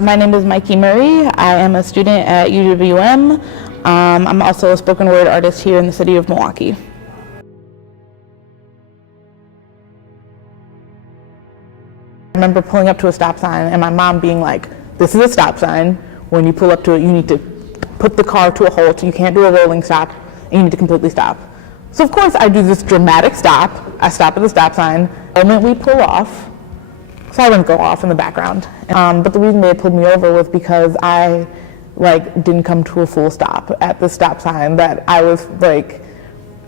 My name is Mikey Murray. I am a student at UWM. I'm also a spoken word artist here in the city of Milwaukee. I remember pulling up to a stop sign and my mom being like, "This is a stop sign. When you pull up to it, you need to put the car to a halt. You can't do a rolling stop, and you need to completely stop." So of course I do this dramatic stop. I stop at the stop sign. The moment we pull off, sirens go off in the background. But the reason they pulled me over was because I didn't come to a full stop at the stop sign that I was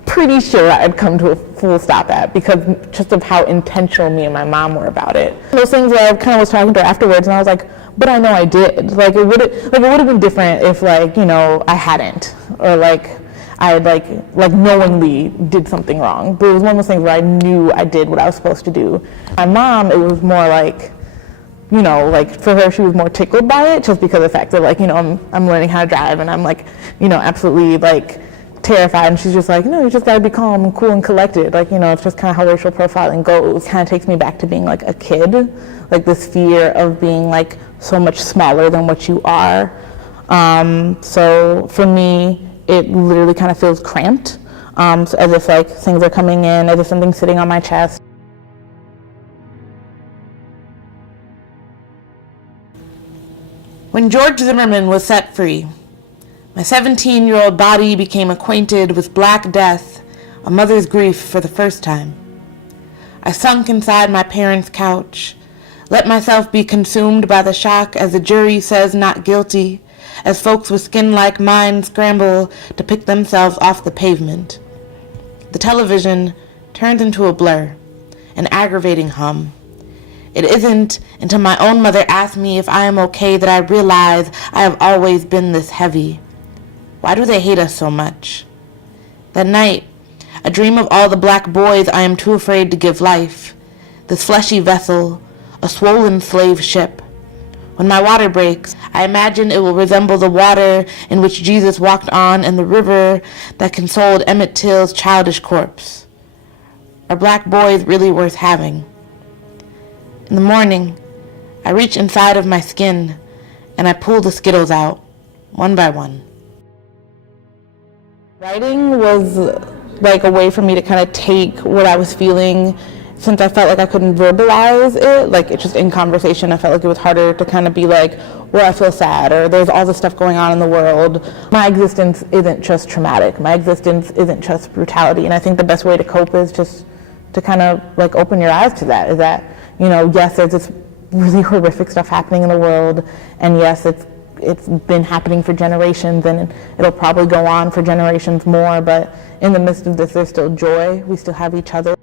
pretty sure I'd come to a full stop at, because just of how intentional me and my mom were about it. Those things where I kind of was talking to her afterwards and I was like, but I know I did. It would have been different if I hadn't, or I had knowingly did something wrong. But it was one of those things where I knew I did what I was supposed to do. My mom, it was more for her, she was more tickled by it, just because of the fact that I'm learning how to drive and I'm absolutely terrified, and she's just you just gotta be calm and cool and collected. It's just kind of how racial profiling goes. It kind of takes me back to being a kid, this fear of being so much smaller than what you are. So for me, it literally kind of feels cramped, so as if things are coming in, as if something's sitting on my chest. When George Zimmerman was set free, my 17-year-old body became acquainted with Black Death, a mother's grief, for the first time. I sunk inside my parents' couch, let myself be consumed by the shock as the jury says not guilty, as folks with skin like mine scramble to pick themselves off the pavement. The television turns into a blur, an aggravating hum. It isn't until my own mother asks me if I am okay that I realize I have always been this heavy. Why do they hate us so much? That night, I dream of all the black boys I am too afraid to give life. This fleshy vessel, a swollen slave ship. When my water breaks, I imagine it will resemble the water in which Jesus walked on and the river that consoled Emmett Till's childish corpse. Are black boys really worth having? In the morning, I reach inside of my skin and I pull the Skittles out, one by one. Writing was a way for me to kind of take what I was feeling, since I felt I couldn't verbalize it, it's just in conversation. I felt it was harder to kind of be I feel sad, or there's all this stuff going on in the world. My existence isn't just traumatic. My existence isn't just brutality. And I think the best way to cope is just to kind of open your eyes to that, is that, yes, there's this really horrific stuff happening in the world, and yes, it's been happening for generations, and it'll probably go on for generations more, but in the midst of this, there's still joy. We still have each other.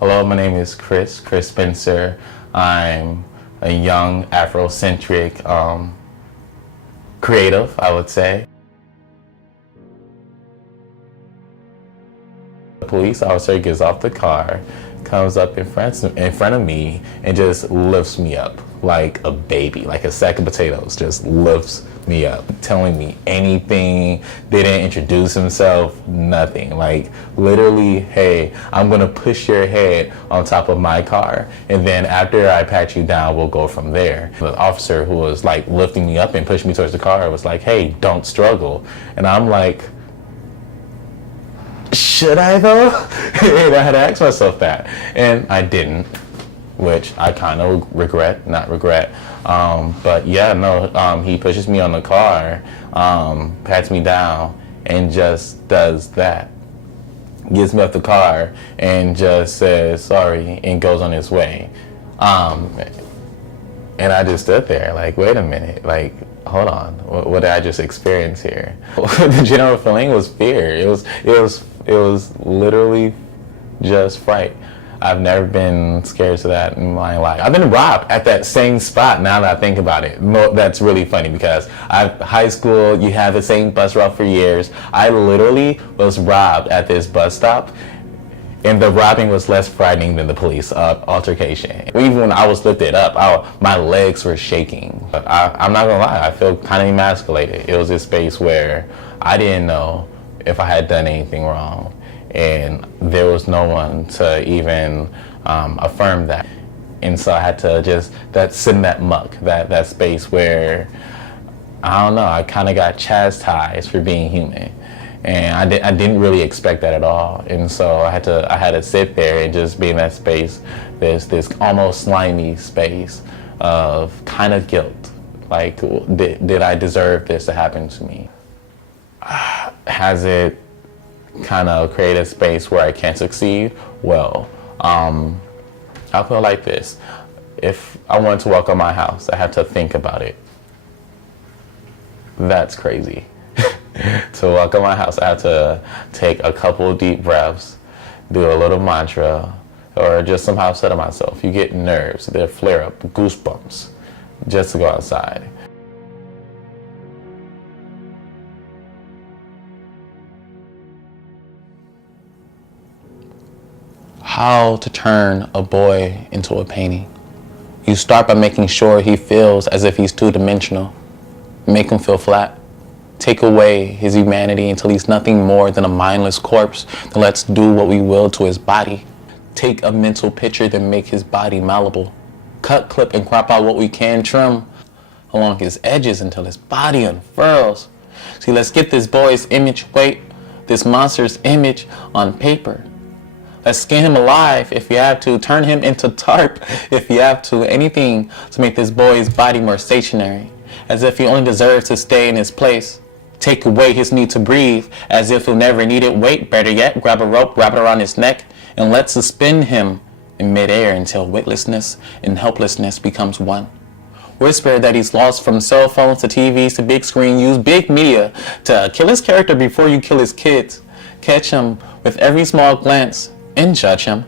Hello, my name is Chris Spencer. I'm a young Afrocentric creative, I would say. The police officer gets off the car, comes up in front of me and just lifts me up like a baby, like a sack of potatoes, just lifts me up, telling me anything, didn't introduce himself, nothing. Literally, hey, I'm gonna push your head on top of my car, and then after I pat you down, we'll go from there. The officer who was lifting me up and pushing me towards the car was like, hey, don't struggle. And I'm like, should I though? And I had to ask myself that, and I didn't, which I kind of not regret. But yeah, no, he pushes me on the car, pats me down, and just does that. Gets me off the car and just says sorry and goes on his way. And I just stood there wait a minute, hold on, what did I just experience here? The general feeling was fear. It was literally just fright. I've never been scared to that in my life. I've been robbed at that same spot, now that I think about it. That's really funny, because high school, you have the same bus route for years. I literally was robbed at this bus stop, and the robbing was less frightening than the police altercation. Even when I was lifted up, my legs were shaking. But I'm not gonna lie, I feel kind of emasculated. It was this space where I didn't know if I had done anything wrong, and there was no one to even affirm that. And so I had to just sit in that muck, that space where, I don't know, I kind of got chastised for being human. And I didn't really expect that at all. And so I had to sit there and just be in that space, this almost slimy space of kind of guilt. Like, did I deserve this to happen to me? Has it kind of created a space where I can't succeed? Well, I feel like this. If I wanted to walk on my house, I had to think about it. That's crazy. To walk on my house, I had to take a couple deep breaths, do a little mantra, or just somehow say to myself, you get nerves, they flare up, goosebumps, just to go outside. How to turn a boy into a painting. You start by making sure he feels as if he's two-dimensional. Make him feel flat. Take away his humanity until he's nothing more than a mindless corpse. Then let's do what we will to his body. Take a mental picture, then make his body malleable. Cut, clip, and crop out what we can trim along his edges until his body unfurls. See, let's get this boy's image, this monster's image on paper. Let's skin him alive if you have to, turn him into tarp if you have to, anything to make this boy's body more stationary, as if he only deserves to stay in his place. Take away his need to breathe, as if he'll never need it. Wait, better yet, grab a rope, wrap it around his neck, and let's suspend him in midair until weightlessness and helplessness becomes one. Whisper that he's lost from cell phones to TVs to big screen. Use big media to kill his character before you kill his kids. Catch him with every small glance and judge him.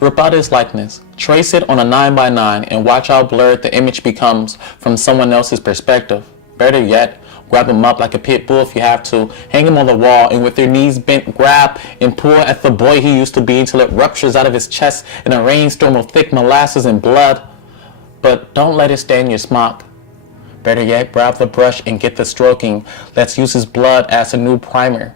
Rip out his likeness, trace it on a 9x9, and watch how blurred the image becomes from someone else's perspective. Better yet, grab him up like a pit bull if you have to, hang him on the wall, and with your knees bent, grab and pull at the boy he used to be until it ruptures out of his chest in a rainstorm of thick molasses and blood. But don't let it stain your smock. Better yet, grab the brush and get the stroking. Let's use his blood as a new primer.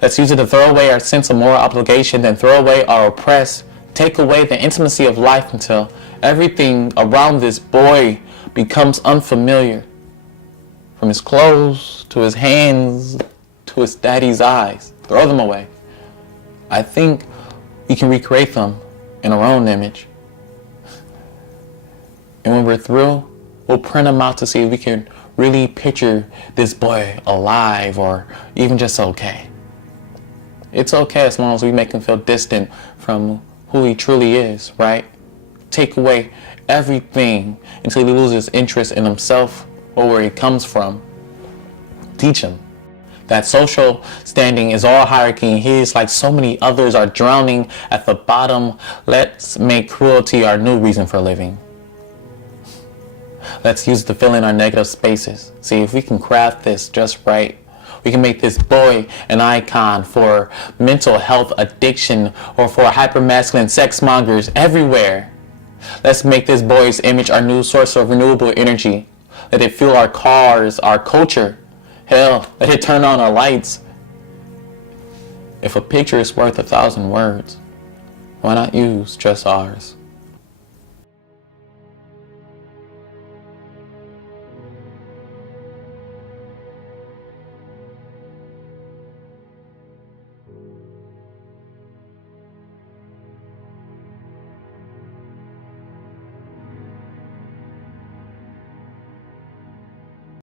Let's use it to throw away our sense of moral obligation, then throw away our oppress. Take away the intimacy of life until everything around this boy becomes unfamiliar. From his clothes, to his hands, to his daddy's eyes. Throw them away. I think we can recreate them in our own image. And when we're through, we'll print them out to see if we can really picture this boy alive or even just okay. It's okay as long as we make him feel distant from who he truly is, right? Take away everything until he loses interest in himself or where he comes from. Teach him that social standing is all hierarchy and his, like so many others, are drowning at the bottom. Let's make cruelty our new reason for living. Let's use it to fill in our negative spaces. See if we can craft this just right. We can make this boy an icon for mental health addiction or for hypermasculine sex mongers everywhere. Let's make this boy's image our new source of renewable energy. Let it fuel our cars, our culture. Hell, let it turn on our lights. If a picture is worth 1,000 words, why not use just ours?